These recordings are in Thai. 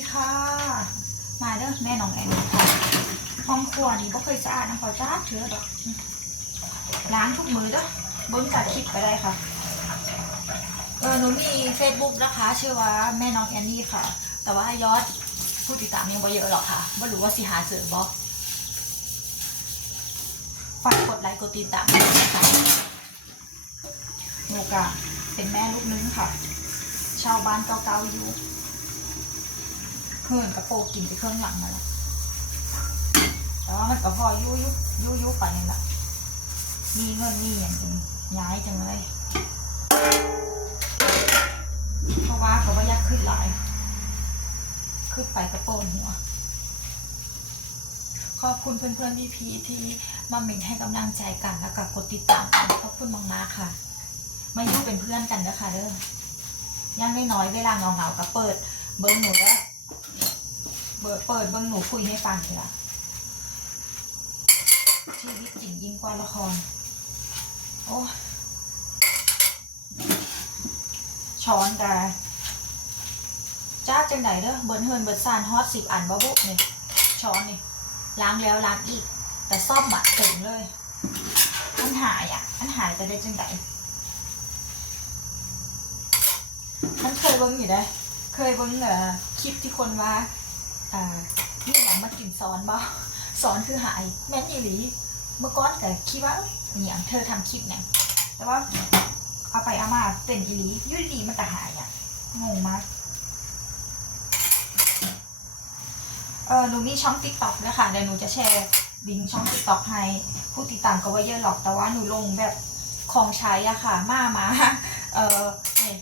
ดีค่ะ มาเด้อแม่น้องแอนค่ะห้องครัวนี่บ่เคยสะอาดน้ำพอจ้าเถื่อดอกล้างทุกมือเด้อเบิ้งจากคลิปไปได้ค่ะเออหนูมี Facebook นะคะ ชื่อว่าแม่น้องแอนนี่ค่ะ แต่ว่ายอดผู้ติดตามยังบ่เยอะหรอกค่ะไม่รู้ว่าสิหาเจอบ่ฝากกดไลค์กดติดตามด้วยนะคะหนูกะเป็นแม่ลูกนึงค่ะ ชาวบ้านเก่าๆอยู่ เพื่อนกระโปรงกินไปเครื่องหลังมาแล้วแต่ว่ามันก็พอยุยุยุยุไปนี่แหละมีเงินมีอย่างจริงย้ายจังเลยเพราะว่าเขาว่ายากขึ้นหลายขึ้นไปกระโปรงหัวขอบคุณเพื่อนๆพี่พีที่มาเมนให้กำลังใจกันแล้วก็กดติดตามกันขอบคุณมากๆค่ะ มาอยู่เป็นเพื่อนกันนะคะเด้อย่างน้อยๆเวลาเงาๆก็เปิดเบิ้งหนูแล้ว เปิดเปิดบิ้งหนูคุยให้ฟังเลยล่ะชีวิตจริงยิ่งกว่าละคร โอ้ช้อนกาจ้าจังไดเด้อเบิร์นเฮินเบิร์นซานฮอตสิบอันบ่บุนี่ช้อนนี่ล้างแล้วล้างอีก แต่ซ่อมอะเต็มเลยอันหายอะอันหายจะได้จังไดมันเคยเบิ้งอยู่ได้ เคยเบิ้งเอ่อคลิปที่คนว่า อ่านี่อย่างมากินซ้อนบ่ซ้อนคือหายแม่นอีหลีเมื่อก่อนแต่คิดว่าเอ้ยอหย่างเธอทำคลิปเนี่ยแต่ว่าเอาไปเอามาเป็นอีหลียุ่ดีมันแต่หายอะงงมากเออหนูมีช่องติ๊กต็อกด้วยค่ะเดี๋ยวหนูจะแชร์ลิงก์ช่องติ๊กต็อกให้ผู้ติดตามก็ว่าเยอะหรอกแต่ว่าหนูลงแบบของใช้อะค่ะมามาเออนี่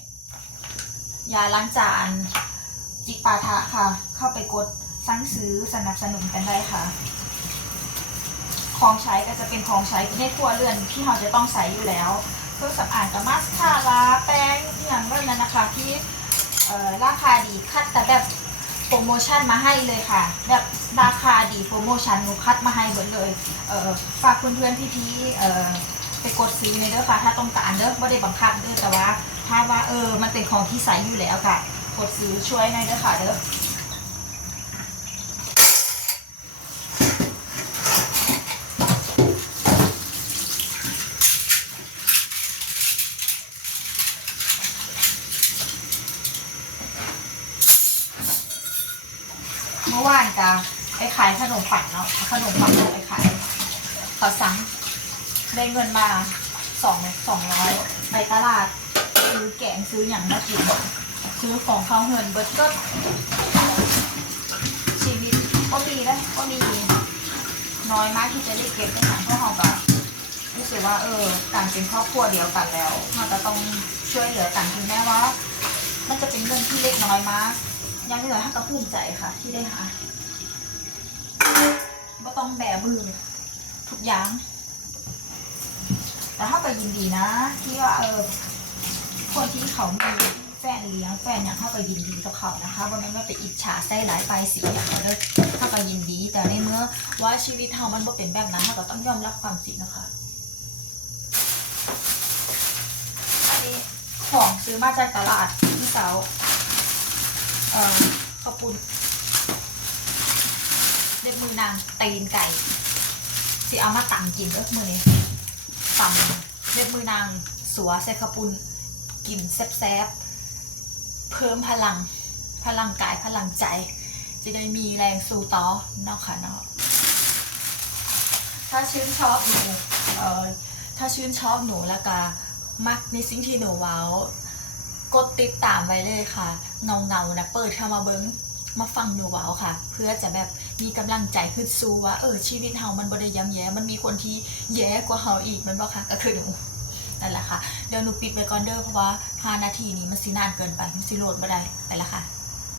ยาล้างจานจิกปาทะค่ะ เข้าไปกด สั่งซื้อสนับสนุนกันได้ค่ะ ของใช้ก็จะเป็นของใช้ในครัวเรือนที่เราจะต้องใช้อยู่แล้วเครื่องสำอางกับมาสคาร่าแป้งอย่างเรื่องนั้นนะคะที่ราคาดีคัดแต่แบบโปรโมชั่นมาให้เลยค่ะ แบบราคาดีโปรโมชั่นหนูคัดมาให้หมดเลยเฝากเพื่อนๆพี่ๆไปกดซื้อในเด้อค่ะ ถ้าต้องการเด้อไม่ได้บังคับเด้อแต่ว่า ถ้าว่าเออมันเป็นของที่ใส่อยู่แล้วค่ะ กดซื้อช่วยหน่อยเด้อค่ะเด้อ เมื่อวานจะไปขายขนมปังเนาะขนมปังไปขายขอสั่งได้เงินมาสองสองร้อยไปตลาดซื้อแกงซื้ออย่างมากินซื้อของเข้าเงินเบิร์ดก็ชีวิตก็ดีแล้วก็มีน้อยมากที่จะได้เก็บได้หนังเพราะเราแบบรู้สึกว่าเออต่างเป็นครอบครัวเดียวกันแล้วเราจะต้องช่วยเหลือกันถึงแม้ว่า มันจะเป็นเงินที่เล็กน้อยมาก ยังเหลือให้กับภูมิใจค่ะ ที่ได้หาไม่ต้องแบมือทุกอย่าง แต่ถ้าไปยินดีนะ ที่ว่าเออคนที่เขามีแฟนเลี้ยงแฟนอย่างเข้าไปยินดีกับเขานะคะวันนั้นว่าไปอิจฉาใส่หลายไปสีอย่างเขาเลยเข้าไปยินดี แต่ในเมื่อว่าชีวิตเขามันบ่เป็นแบบนั้นเราก็ต้องยอมรับความจริงนะคะอันนี้ของซื้อมาจากตลาดที่เสา เอ่อขอบคุณเรียกมือนางตีนไก่สิเอามาตำกินเด้อมือนี้ตำเรียกมือนางสัวใส่ขาวปุนกินแซ่บๆเพิ่มพลัง พลังกายพลังใจ จะได้มีแรงสู้ต่อเนาะค่ะเนาะถ้าชื่นชอบหนูเอ่อถ้าชื่นชอบหนูแล้วก็มักในสิ่งที่หนูเว้า กดติดตามไว้เลยค่ะเงาเงานะเปิดเข้ามาเบิ้งมาฟังหนูว้าค่ะ เพื่อจะแบบมีกำลังใจขึ้นสู้ว่าเออชีวิตเฮามันบ่ได้ย่ำแย่มันมีคนที่แย่กว่าเฮาอีกมันบ่คะก็คือหนูนั่นแหละค่ะเดี๋ยวหนูปิดไว้ก่อนเด้อเพราะว่า 5 นาทีนี้มันสินานเกินไปมันสิโหลดบ่ได้ไปละค่ะ